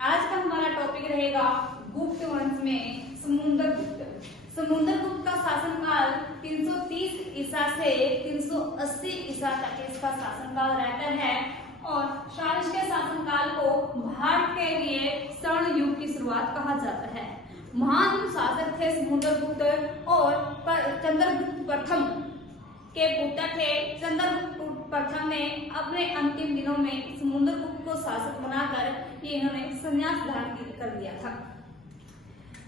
आज का हमारा टॉपिक रहेगा गुप्त वंश में समुद्रगुप्त। समुद्रगुप्त का शासनकाल 330 ईसा से 380 ईसा तक इसका शासनकाल रहता है और शालिश के शासनकाल को भारत के लिए स्वर्ण युग की शुरुआत कहा जाता है। महान शासक थे समुद्रगुप्त और चंद्रगुप्त प्रथम के पुत्र थे। चंद्रगुप्त प्रथम ने अपने अंतिम दिनों में समुद्रगुप्त को शासक बनाकर इन्होंने संन्यास धारण कर दिया था।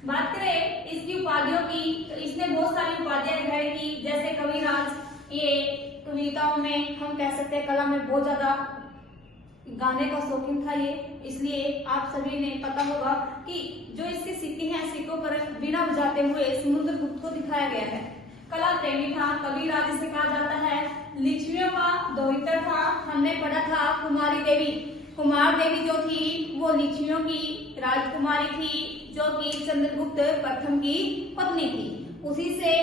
बात करें इसकी उपाधियों की, तो इसने बहुत सारी उपाधियां ग्रहण की, जैसे कविराज। ये कविताओं में हम कह सकते हैं कला में बहुत ज्यादा गाने का शौकीन था ये, इसलिए आप सभी ने पता होगा कि जो इसके सिक्के हैं, सिक्कों पर बिना बजाते हुए समुद्रगुप्त को दिखाया गया है। कला प्रेमी था, कविराज इसे कहा जाता है। लिच्छवियों का दोहितर था। हमने पढ़ा था कुमारी देवी। कुमार देवी जो थी वो लिच्छवियों की राजकुमारी थी, जो कि चंद्रगुप्त प्रथम की पत्नी थी। उसी से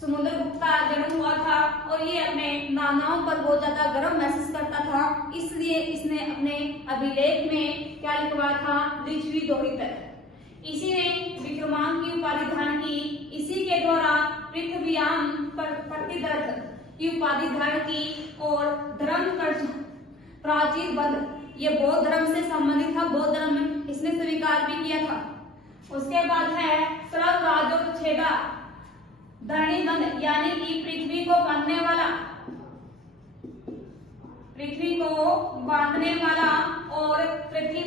समुद्रगुप्त का जन्म हुआ था और ये अपने नानाओं पर बहुत ज्यादा गर्व महसूस करता था, इसलिए इसने अपने अभिलेख में क्या लिखवाया था, लिच्छवी दोहितर। इसी ने विक्रमांक की उपाधि धारण की। इसी के द्वारा पृथ्वीयाम प्रतिदर्थ की उपाधि धारण की और धर्म प्राचीन बंध, ये बौद्ध धर्म से संबंधित था, बौद्ध धर्म में इसने स्वीकार भी किया था। उसके बाद है सर्व राजोच्छेदा धरणी बंध, यानी कि पृथ्वी को बांधने वाला, पृथ्वी को बांधने वाला और पृथ्वी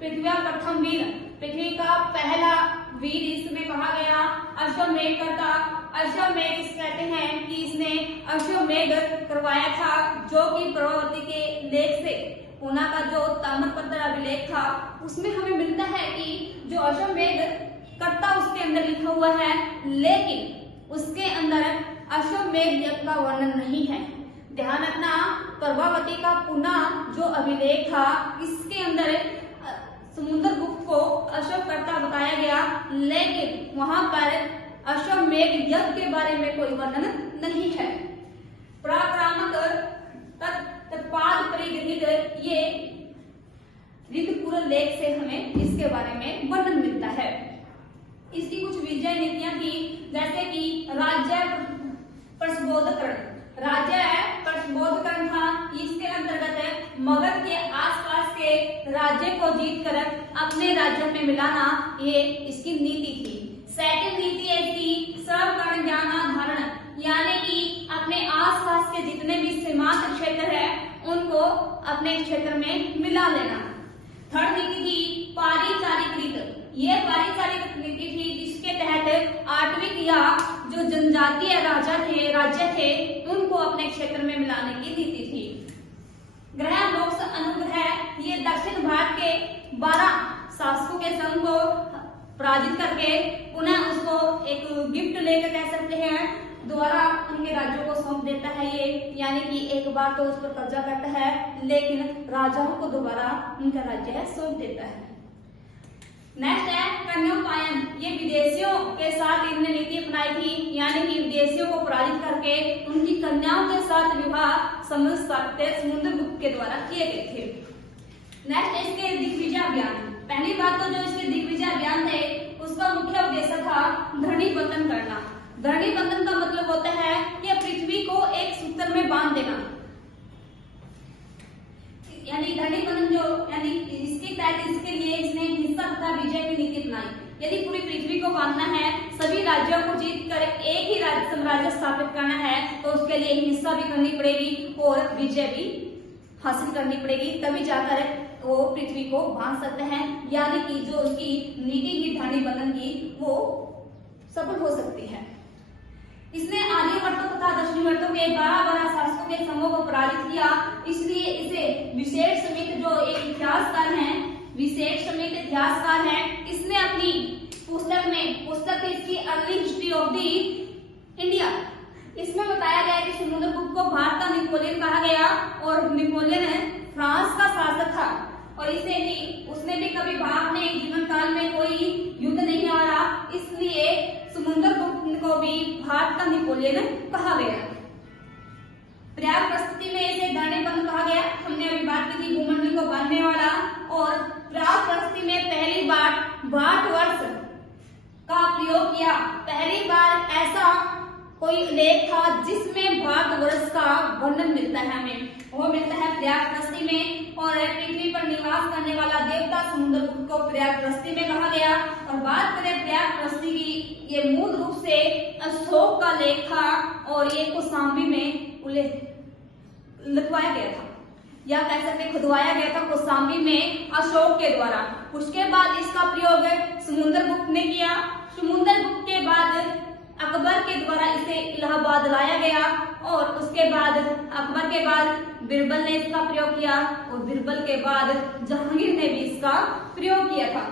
प्रथम वीर, पृथ्वी का पहला वीर इसमें कहा गया अश्वमेध करता। अश्वमेध कहते हैं कि इसने अश्वमेध करवाया था, जो कि प्रवृत्ति के लेख से पूना का जो ताम्रपत्र अभिलेख था उसमें हमें मिलता है कि जो अश्वमेध करता उसके अंदर लिखा हुआ है, लेकिन उसके अंदर अश्वमेध यज्ञ का वर्णन नहीं है। ध्यान रखना, प्रभावती का पुना जो अभिलेख था इसके अंदर समुद्रगुप्त को अश्वकर्ता बताया गया, लेकिन वहां पर अश्वमेध यज्ञ के बारे में कोई वर्णन नहीं है। प्राक्रामक तत्पाद परिगृहित ये ऋतुपूर्व लेख से हमें इसके बारे में वर्णन मिलता है। इसकी कुछ विजय नीतियां थी, जैसे कि राज्य प्रस्बोधकरण। राज्य प्रस्बोधकरण था, इसके अंतर्गत मगध के आसपास के राज्य को जीतकर अपने राज्य में मिलाना, ये इसकी नीति थी। सेकंड नीति है इसकी सर्वकर्ण ज्ञानाधारण, यानी कि अपने आसपास के जितने भी सीमांत क्षेत्र है उनको अपने क्षेत्र में मिला लेना। थर्ड नीति थी पारिचारिक रीत। ये पारिचारिक नीति थी जिसके तहत आठवीं या जो जनजातीय राज्य थे उनको अपने क्षेत्र में मिलाने की नीति थी। ग्रह मोक्ष अनुग्रह, ये दक्षिण भारत के 12 शासकों के संघ को पराजित करके पुनः उसको एक गिफ्ट लेकर कह सकते हैं द्वारा उनके राज्यों को सौंप देता है ये, यानी कि एक बार तो उस पर कब्जा करता है लेकिन राजाओं को दोबारा उनका राज्य सौंप देता है। नेक्स्ट है कन्योपायन। ये विदेशियों के साथ इन्होंने नीति अपनाई थी, यानी कि विदेशियों को पराजित करके उनकी कन्याओं के साथ विवाह समुद्रगुप्त के द्वारा किए गए थे। नेक्स्ट इसके दिग्विजय अभियान। पहली बात तो जो इसके दिग्विजय अभियान थे उसका मुख्य उद्देश्य था धरणी बंधन करना। धरणी बंधन का मतलब होता है कि पृथ्वी को एक सूत्र में बांध देना, यानी धरणी बंधन यानी इसके तहत इसके लिए इसने हिंसा तथा विजय की नीति अपनाई। यदि पूरी पृथ्वी को बांधना है, सभी राज्यों को जीतकर एक ही राज्य साम्राज्य स्थापित करना है, तो उसके लिए हिंसा भी करनी पड़ेगी और विजय भी हासिल करनी पड़ेगी, तभी जाकर वो पृथ्वी को बांध सकते हैं, यानी कि जो उनकी नीति की धरणी बंधन की वो सफल हो सकती है। इसने आर्यवर्तों तथा दक्षिणवर्तों के 12 शासकों के समूह को पराजित किया, इसलिए इसे विशेष समित जो एक इतिहासकार हैं, विशेष समित इतिहासकार हैं, इसने अपनी पुस्तक इसकी early history of the India, इसमें बताया गया कि समुद्रगुप्त को भारत का नेपोलियन कहा गया और नेपोलियन फ्रांस का शासक था और उसने भी कभी भारत में जीवन काल में कोई युद्ध नहीं हारा, इसलिए समुद्रगुप्त को भी भारत का नेपोलियन कहा गया। प्रयाग परिस्थिति में इसे धरणी बंध कहा गया। हमने अभी बात की थी भूमंडल को बांधने वाला, और प्रयाग परिस्थिति लेख था जिसमें भारतवर्ष का वर्णन मिलता है हमें, वो मिलता है प्रयागप्रस्ती में। और पृथ्वी पर निवास करने वाला देवता समुद्रगुप्त को प्रयागप्रस्ती में कहा गया। और बात करें प्रयागप्रस्ती की, ये मूल रूप से अशोक का लेख था और ये कौशाम्बी में लिखवाया गया था, या कह सकते खुदवाया गया था कौशाम्बी में अशोक के द्वारा। उसके बाद इसका प्रयोग समुद्रगुप्त ने किया। समुद्रगुप्त के बाद अकबर के द्वारा इसे इलाहाबाद लाया गया और उसके बाद अकबर के बाद बिरबल ने इसका प्रयोग किया और बिरबल के बाद जहांगीर ने भी इसका प्रयोग किया था।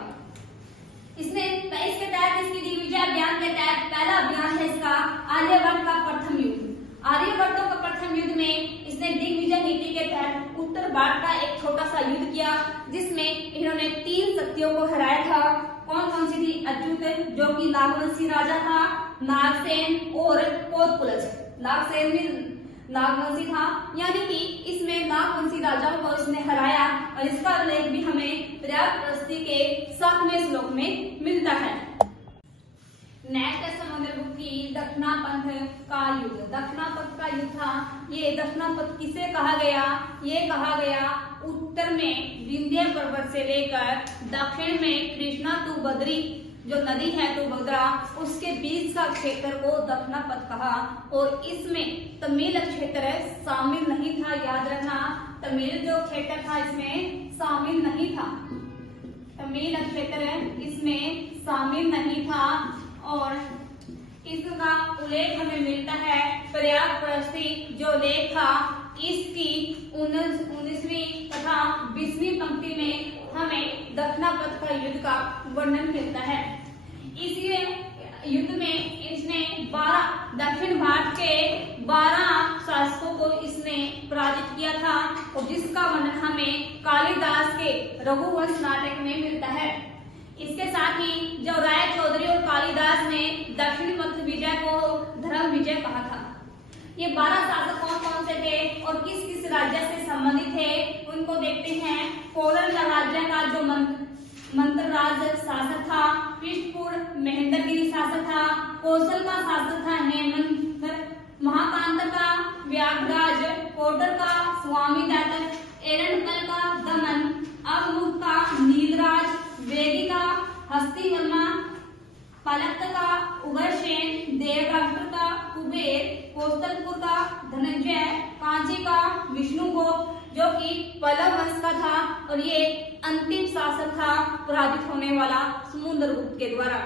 इसके तहत इसकी दिग्विजय अभियान के तहत पहला अभियान है इसका आर्यभट्ट का प्रथम युद्ध। आर्यभट्टों का प्रथम युद्ध में इसने दिग्विजय नीति के तहत उत्तर भारत का एक छोटा सा युद्ध किया जिसमें इन्होंने 3 शक्तियों को हराया था। कौन कौन सी थी? अच्युत जो कि नागवंशी राजा था, नागसेन और कोतपुलज। नागसेन भी नागवंशी था, यानी कि इसमें नागवंशी राजाओं को इसने हराया और इसका उल्लेख भी हमें प्रयागप्रस्ती के 7वें श्लोक में मिलता है। नेक्स्ट है समुद्रगुप्त की दक्षिणापथ का युद्ध। दक्षिणापथ का युद्ध था, ये दक्षिणापथ किसे कहा गया? ये कहा गया उत्तर में विंध्य पर्वत से लेकर दक्षिण में कृष्णा तुंगभद्री जो नदी है तुंगभद्रा, उसके बीच का क्षेत्र को दक्षिणापथ कहा। और इसमें तमिल क्षेत्र शामिल नहीं था, याद रखना तमिल जो क्षेत्र था इसमें शामिल नहीं था, तमिल क्षेत्र इसमें शामिल नहीं था। और इसका उल्लेख हमें मिलता है प्रयागप्रस्ती जो लेख था इसकी 19वीं तथा 20वीं पंक्ति में हमें दक्षिणापथ का युद्ध का वर्णन मिलता है। इस युद्ध में इसने 12 दक्षिण भारत के 12 शासकों को इसने पराजित किया था और जिसका वर्णन हमें कालिदास के रघुवंश नाटक में मिलता है। इसके साथ ही जो राय चौधरी और कालिदास ने दक्षिण मध्य विजय को धर्म विजय कहा था। ये 12 शासक कौन कौन से थे और किस किस राज्य से संबंधित थे उनको देखते हैं। कोरल राज्य का जो मंत्रराज शासक था, पृष्ठपुर महेंद्रगिरी शासक था, कौशल का शासक था हेमंत, महाकांत का व्याघ्रराज, कोडर का स्वामी दत्त, एरंडकल का दमन, अवमुख का नीलराज, वेदी का हस्तिवर्मा, पलक्त का उग्रसेन, देवराष्ट्र का कुबेर, कौस्तलपुर का धनंजय, कांची का विष्णुगुप्त जो कि पल्लव वंश का था और ये अंतिम शासक था पराजित होने वाला समुद्रगुप्त के द्वारा।